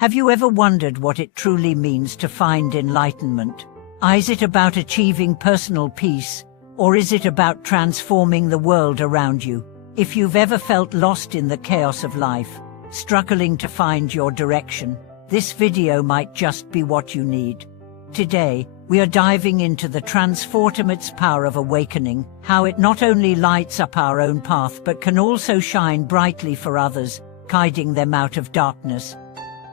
Have you ever wondered what it truly means to find enlightenment? Is it about achieving personal peace, or is it about transforming the world around you? If you've ever felt lost in the chaos of life, struggling to find your direction, this video might just be what you need. Today, we are diving into the transformative power of awakening, how it not only lights up our own path but can also shine brightly for others, guiding them out of darkness.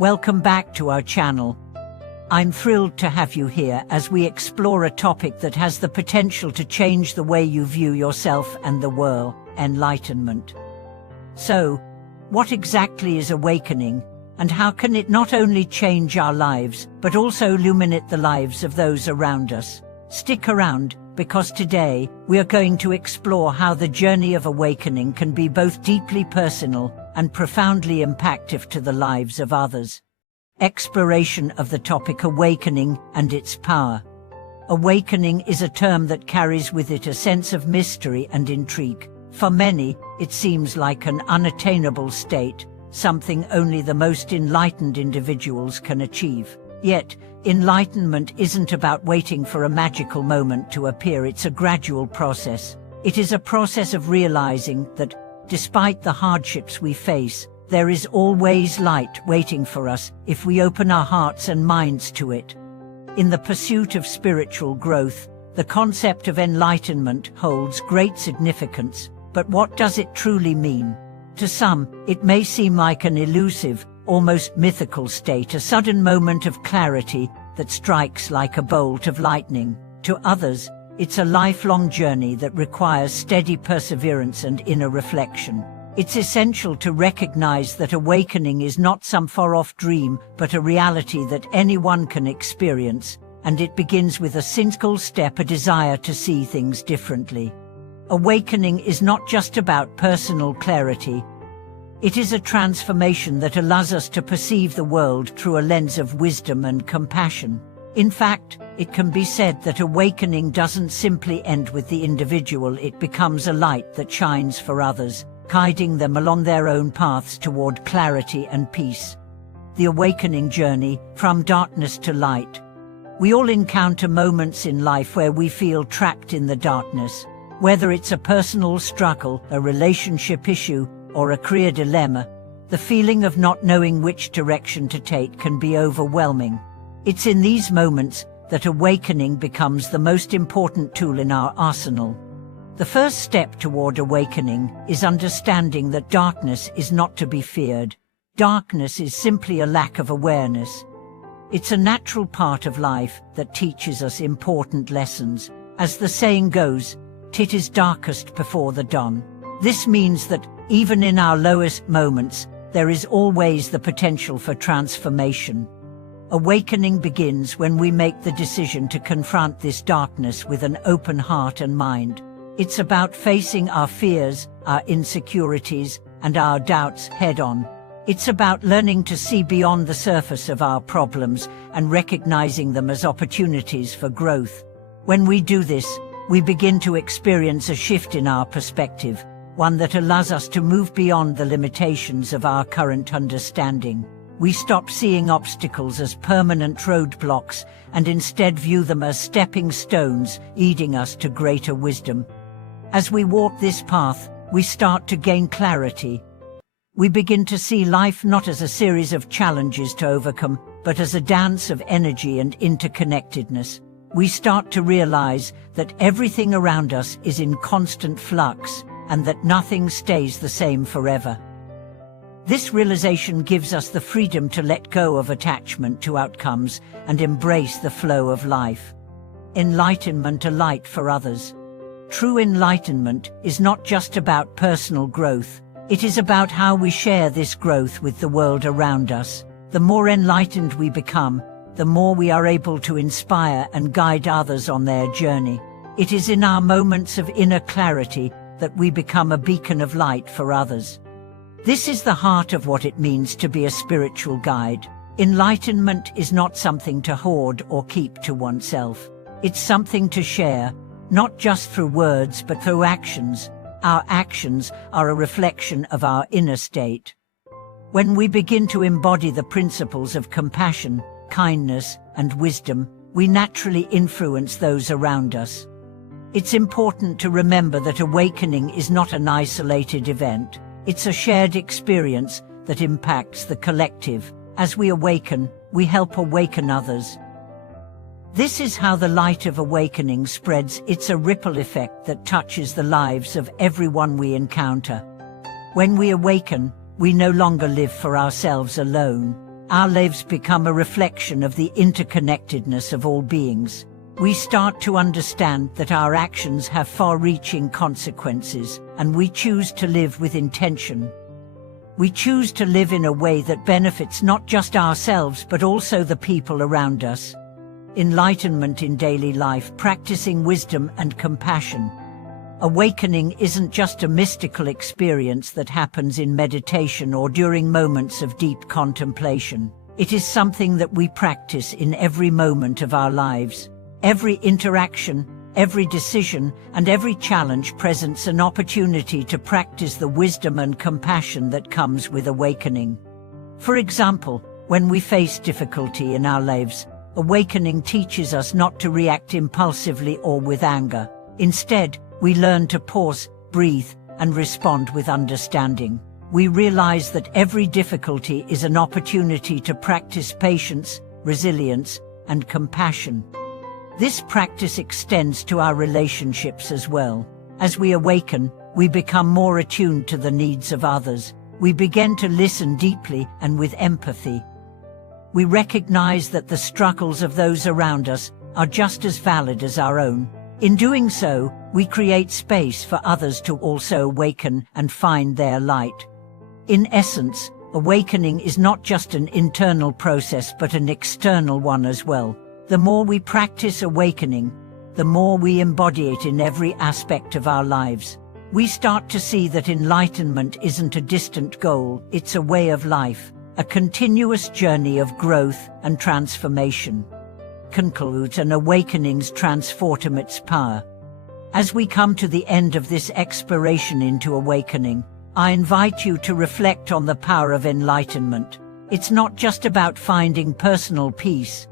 Welcome back to our channel. I'm thrilled to have you here as we explore a topic that has the potential to change the way you view yourself and the world: enlightenment. So, what exactly is awakening, and how can it not only change our lives, but also illuminate the lives of those around us? Stick around, because today, we are going to explore how the journey of awakening can be both deeply personal and profoundly impactful to the lives of others. Exploration of the topic awakening and its power. Awakening is a term that carries with it a sense of mystery and intrigue. For many, it seems like an unattainable state, something only the most enlightened individuals can achieve. Yet, enlightenment isn't about waiting for a magical moment to appear. It's a gradual process. It is a process of realizing that, despite the hardships we face, there is always light waiting for us if we open our hearts and minds to it. In the pursuit of spiritual growth, the concept of enlightenment holds great significance, but what does it truly mean? To some, it may seem like an elusive, almost mythical state, a sudden moment of clarity that strikes like a bolt of lightning. To others, it's a lifelong journey that requires steady perseverance and inner reflection. It's essential to recognize that awakening is not some far-off dream, but a reality that anyone can experience, and it begins with a single step: a desire to see things differently. Awakening is not just about personal clarity. It is a transformation that allows us to perceive the world through a lens of wisdom and compassion. In fact, it can be said that awakening doesn't simply end with the individual. It becomes a light that shines for others, guiding them along their own paths toward clarity and peace. The awakening journey, from darkness to light. We all encounter moments in life where we feel trapped in the darkness. Whether it's a personal struggle, a relationship issue, or a career dilemma, the feeling of not knowing which direction to take can be overwhelming. It's in these moments that awakening becomes the most important tool in our arsenal. The first step toward awakening is understanding that darkness is not to be feared. Darkness is simply a lack of awareness. It's a natural part of life that teaches us important lessons. As the saying goes, "It is darkest before the dawn." This means that, even in our lowest moments, there is always the potential for transformation. Awakening begins when we make the decision to confront this darkness with an open heart and mind. It's about facing our fears, our insecurities, and our doubts head-on. It's about learning to see beyond the surface of our problems and recognizing them as opportunities for growth. When we do this, we begin to experience a shift in our perspective, one that allows us to move beyond the limitations of our current understanding. We stop seeing obstacles as permanent roadblocks and instead view them as stepping stones, leading us to greater wisdom. As we walk this path, we start to gain clarity. We begin to see life not as a series of challenges to overcome, but as a dance of energy and interconnectedness. We start to realize that everything around us is in constant flux, and that nothing stays the same forever. This realization gives us the freedom to let go of attachment to outcomes and embrace the flow of life. Enlightenment, a light for others. True enlightenment is not just about personal growth. It is about how we share this growth with the world around us. The more enlightened we become, the more we are able to inspire and guide others on their journey. It is in our moments of inner clarity that we become a beacon of light for others. This is the heart of what it means to be a spiritual guide. Enlightenment is not something to hoard or keep to oneself. It's something to share, not just through words but through actions. Our actions are a reflection of our inner state. When we begin to embody the principles of compassion, kindness, and wisdom, we naturally influence those around us. It's important to remember that awakening is not an isolated event. It's a shared experience that impacts the collective. As we awaken, we help awaken others. This is how the light of awakening spreads. It's a ripple effect that touches the lives of everyone we encounter. When we awaken, we no longer live for ourselves alone. Our lives become a reflection of the interconnectedness of all beings. We start to understand that our actions have far-reaching consequences, and we choose to live with intention. We choose to live in a way that benefits not just ourselves but also the people around us. Enlightenment in daily life, practicing wisdom and compassion. Awakening isn't just a mystical experience that happens in meditation or during moments of deep contemplation. It is something that we practice in every moment of our lives. Every interaction, every decision, and every challenge presents an opportunity to practice the wisdom and compassion that comes with awakening. For example, when we face difficulty in our lives, awakening teaches us not to react impulsively or with anger. Instead, we learn to pause, breathe, and respond with understanding. We realize that every difficulty is an opportunity to practice patience, resilience, and compassion. This practice extends to our relationships as well. As we awaken, we become more attuned to the needs of others. We begin to listen deeply and with empathy. We recognize that the struggles of those around us are just as valid as our own. In doing so, we create space for others to also awaken and find their light. In essence, awakening is not just an internal process but an external one as well. The more we practice awakening, the more we embody it in every aspect of our lives. We start to see that enlightenment isn't a distant goal, it's a way of life, a continuous journey of growth and transformation. Concludes an awakening's transformative power. As we come to the end of this exploration into awakening, I invite you to reflect on the power of enlightenment. It's not just about finding personal peace.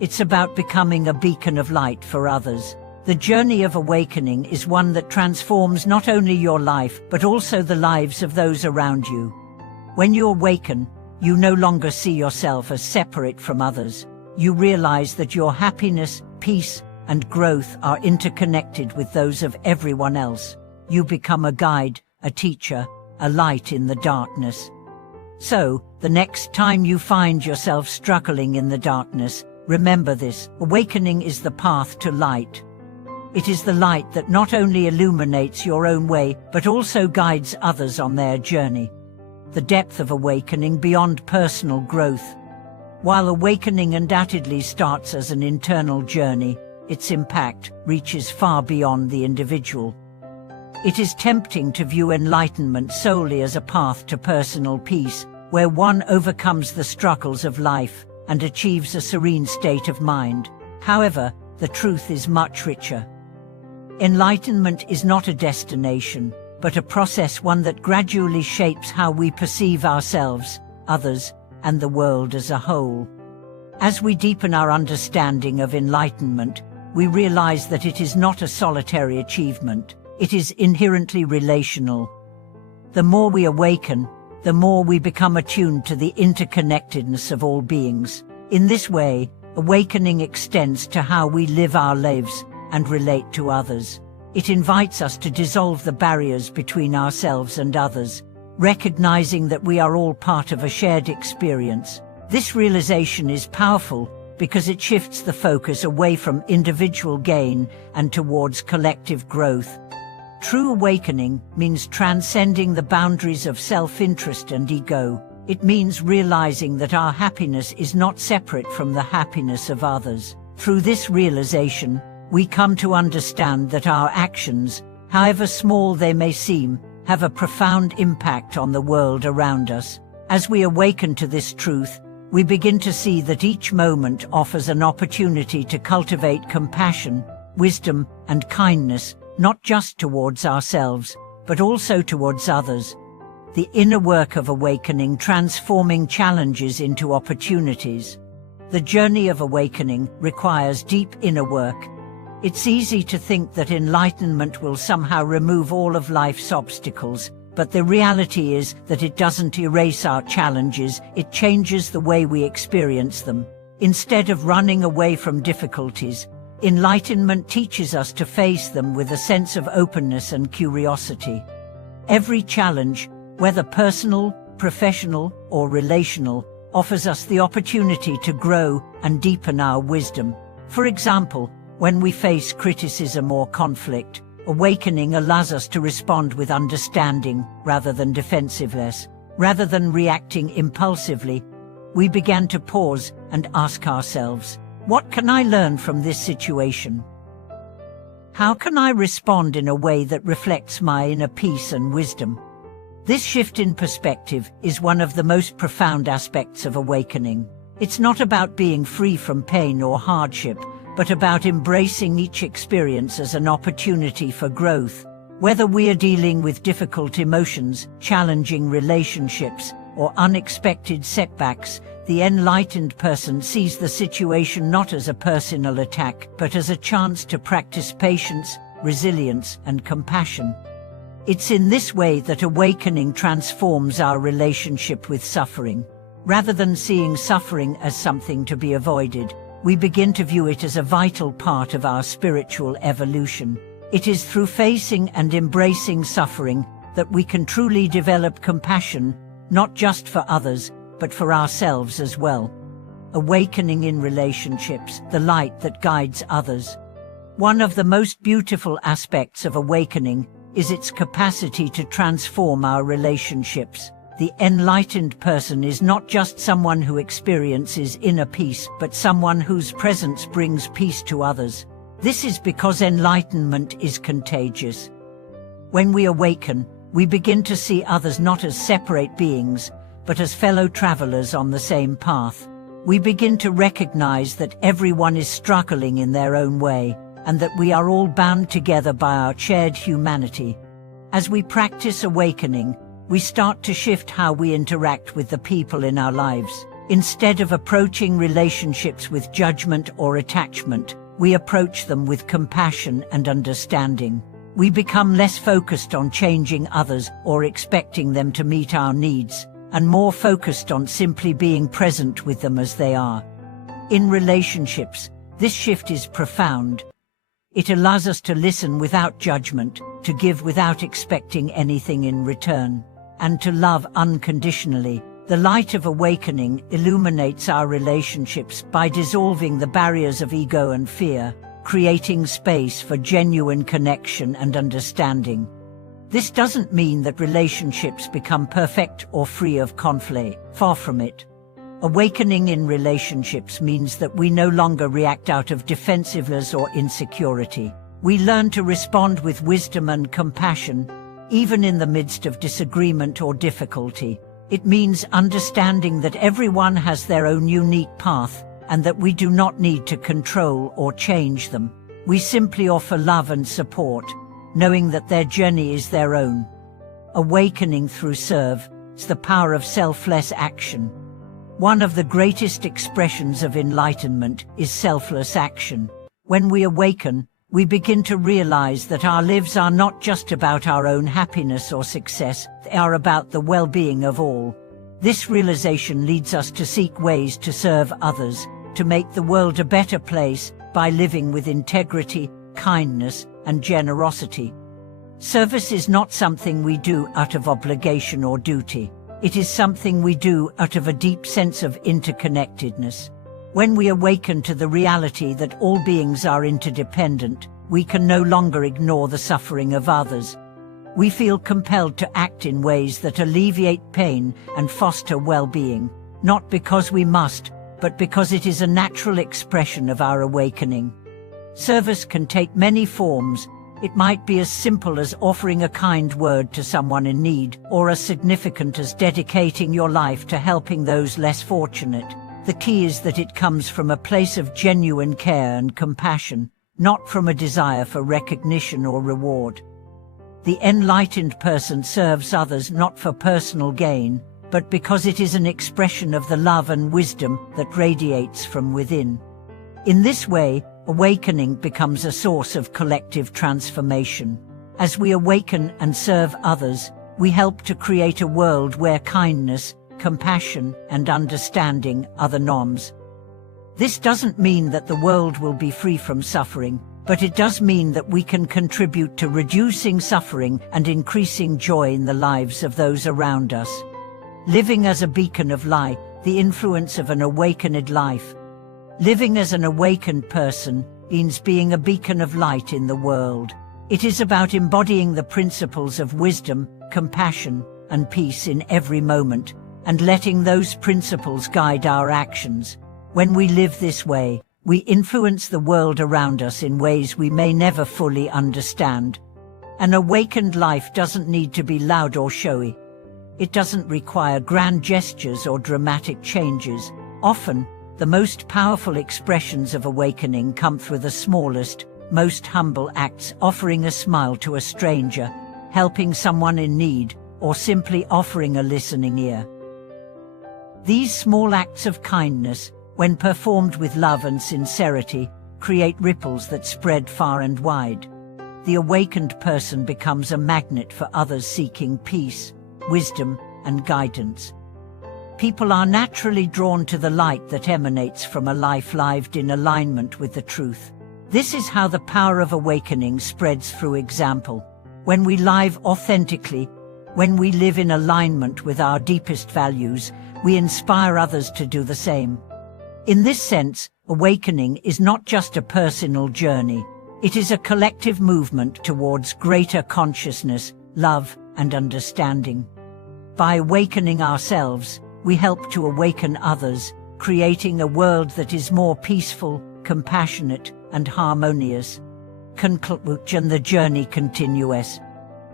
It's about becoming a beacon of light for others. The journey of awakening is one that transforms not only your life but also the lives of those around you. When you awaken, you no longer see yourself as separate from others. You realize that your happiness, peace, and growth are interconnected with those of everyone else. You become a guide, a teacher, a light in the darkness. So, the next time you find yourself struggling in the darkness, remember this: awakening is the path to light. It is the light that not only illuminates your own way, but also guides others on their journey. The depth of awakening beyond personal growth. While awakening undoubtedly starts as an internal journey, its impact reaches far beyond the individual. It is tempting to view enlightenment solely as a path to personal peace, where one overcomes the struggles of life and achieves a serene state of mind. However, the truth is much richer. Enlightenment is not a destination, but a process, one that gradually shapes how we perceive ourselves, others, and the world as a whole. As we deepen our understanding of enlightenment, we realize that it is not a solitary achievement. It is inherently relational. The more we awaken, the more we become attuned to the interconnectedness of all beings. In this way, awakening extends to how we live our lives and relate to others. It invites us to dissolve the barriers between ourselves and others, recognizing that we are all part of a shared experience. This realization is powerful because it shifts the focus away from individual gain and towards collective growth. True awakening means transcending the boundaries of self-interest and ego. It means realizing that our happiness is not separate from the happiness of others. Through this realization, we come to understand that our actions, however small they may seem, have a profound impact on the world around us. As we awaken to this truth, we begin to see that each moment offers an opportunity to cultivate compassion, wisdom, and kindness, not just towards ourselves, but also towards others. the inner work of awakening, transforming challenges into opportunities. The journey of awakening requires deep inner work. It's easy to think that enlightenment will somehow remove all of life's obstacles, but the reality is that it doesn't erase our challenges, it changes the way we experience them. Instead of running away from difficulties, enlightenment teaches us to face them with a sense of openness and curiosity. Every challenge, whether personal, professional, or relational, offers us the opportunity to grow and deepen our wisdom. For example, when we face criticism or conflict, awakening allows us to respond with understanding rather than defensiveness. Rather than reacting impulsively, we began to pause and ask ourselves, what can I learn from this situation? How can I respond in a way that reflects my inner peace and wisdom? This shift in perspective is one of the most profound aspects of awakening. It's not about being free from pain or hardship, but about embracing each experience as an opportunity for growth. Whether we are dealing with difficult emotions, challenging relationships, or unexpected setbacks, the enlightened person sees the situation not as a personal attack, but as a chance to practice patience, resilience, and compassion. It's in this way that awakening transforms our relationship with suffering. Rather than seeing suffering as something to be avoided, we begin to view it as a vital part of our spiritual evolution. It is through facing and embracing suffering that we can truly develop compassion, not just for others, but for ourselves as well. Awakening in relationships, the light that guides others. One of the most beautiful aspects of awakening is its capacity to transform our relationships. The enlightened person is not just someone who experiences inner peace, but someone whose presence brings peace to others. This is because enlightenment is contagious. When we awaken, we begin to see others not as separate beings, but as fellow travelers on the same path. We begin to recognize that everyone is struggling in their own way, and that we are all bound together by our shared humanity. As we practice awakening, we start to shift how we interact with the people in our lives. Instead of approaching relationships with judgment or attachment, we approach them with compassion and understanding. We become less focused on changing others or expecting them to meet our needs, and more focused on simply being present with them as they are. In relationships, this shift is profound. It allows us to listen without judgment, to give without expecting anything in return, and to love unconditionally. The light of awakening illuminates our relationships by dissolving the barriers of ego and fear, creating space for genuine connection and understanding. This doesn't mean that relationships become perfect or free of conflict. Far from it. Awakening in relationships means that we no longer react out of defensiveness or insecurity. We learn to respond with wisdom and compassion, even in the midst of disagreement or difficulty. It means understanding that everyone has their own unique path, and that we do not need to control or change them. We simply offer love and support, knowing that their journey is their own. Awakening through serve is the power of selfless action. One of the greatest expressions of enlightenment is selfless action. When we awaken, we begin to realize that our lives are not just about our own happiness or success, they are about the well-being of all. This realization leads us to seek ways to serve others, to make the world a better place by living with integrity, kindness, and generosity. Service is not something we do out of obligation or duty. It is something we do out of a deep sense of interconnectedness. When we awaken to the reality that all beings are interdependent, we can no longer ignore the suffering of others. We feel compelled to act in ways that alleviate pain and foster well-being, not because we must, but because it is a natural expression of our awakening. Service can take many forms. It might be as simple as offering a kind word to someone in need, or as significant as dedicating your life to helping those less fortunate. The key is that it comes from a place of genuine care and compassion, not from a desire for recognition or reward. The enlightened person serves others not for personal gain, but because it is an expression of the love and wisdom that radiates from within. In this way, awakening becomes a source of collective transformation. As we awaken and serve others, we help to create a world where kindness, compassion, and understanding are the norms. This doesn't mean that the world will be free from suffering, but it does mean that we can contribute to reducing suffering and increasing joy in the lives of those around us. Living as a beacon of light, the influence of an awakened life. Living as an awakened person means being a beacon of light in the world. It is about embodying the principles of wisdom, compassion, and peace in every moment, and letting those principles guide our actions. When we live this way, we influence the world around us in ways we may never fully understand. An awakened life doesn't need to be loud or showy. It doesn't require grand gestures or dramatic changes. Often, the most powerful expressions of awakening come through the smallest, most humble acts, offering a smile to a stranger, helping someone in need, or simply offering a listening ear. These small acts of kindness, when performed with love and sincerity, create ripples that spread far and wide. The awakened person becomes a magnet for others seeking peace, wisdom, and guidance. People are naturally drawn to the light that emanates from a life lived in alignment with the truth. This is how the power of awakening spreads through example. When we live authentically, when we live in alignment with our deepest values, we inspire others to do the same. In this sense, awakening is not just a personal journey. It is a collective movement towards greater consciousness, love, and understanding. By awakening ourselves, we help to awaken others, creating a world that is more peaceful, compassionate, and harmonious. Conclusion: the journey continues.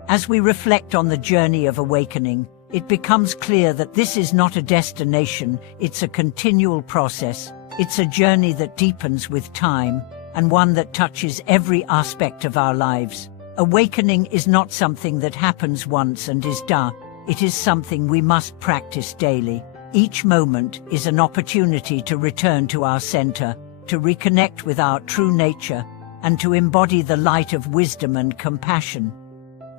As we reflect on the journey of awakening, it becomes clear that this is not a destination, it's a continual process. It's a journey that deepens with time, and one that touches every aspect of our lives. Awakening is not something that happens once and is done. It is something we must practice daily. Each moment is an opportunity to return to our center, to reconnect with our true nature, and to embody the light of wisdom and compassion.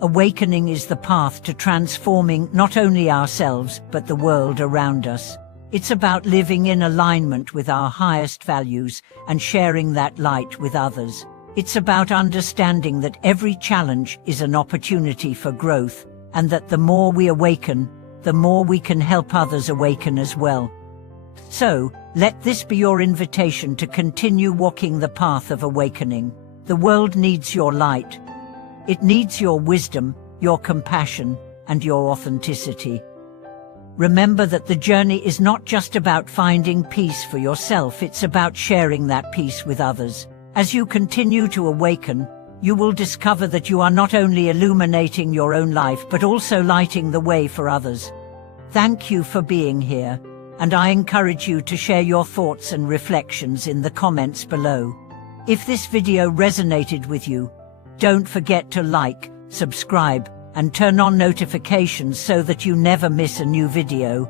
Awakening is the path to transforming not only ourselves, but the world around us. It's about living in alignment with our highest values and sharing that light with others. It's about understanding that every challenge is an opportunity for growth, and that the more we awaken, the more we can help others awaken as well. So, let this be your invitation to continue walking the path of awakening. The world needs your light. It needs your wisdom, your compassion, and your authenticity. Remember that the journey is not just about finding peace for yourself, it's about sharing that peace with others. As you continue to awaken, you will discover that you are not only illuminating your own life but also lighting the way for others. Thank you for being here, and I encourage you to share your thoughts and reflections in the comments below. If this video resonated with you, don't forget to like, subscribe, and turn on notifications so that you never miss a new video.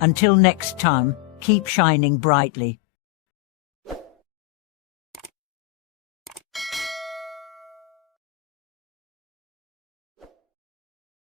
Until next time, keep shining brightly.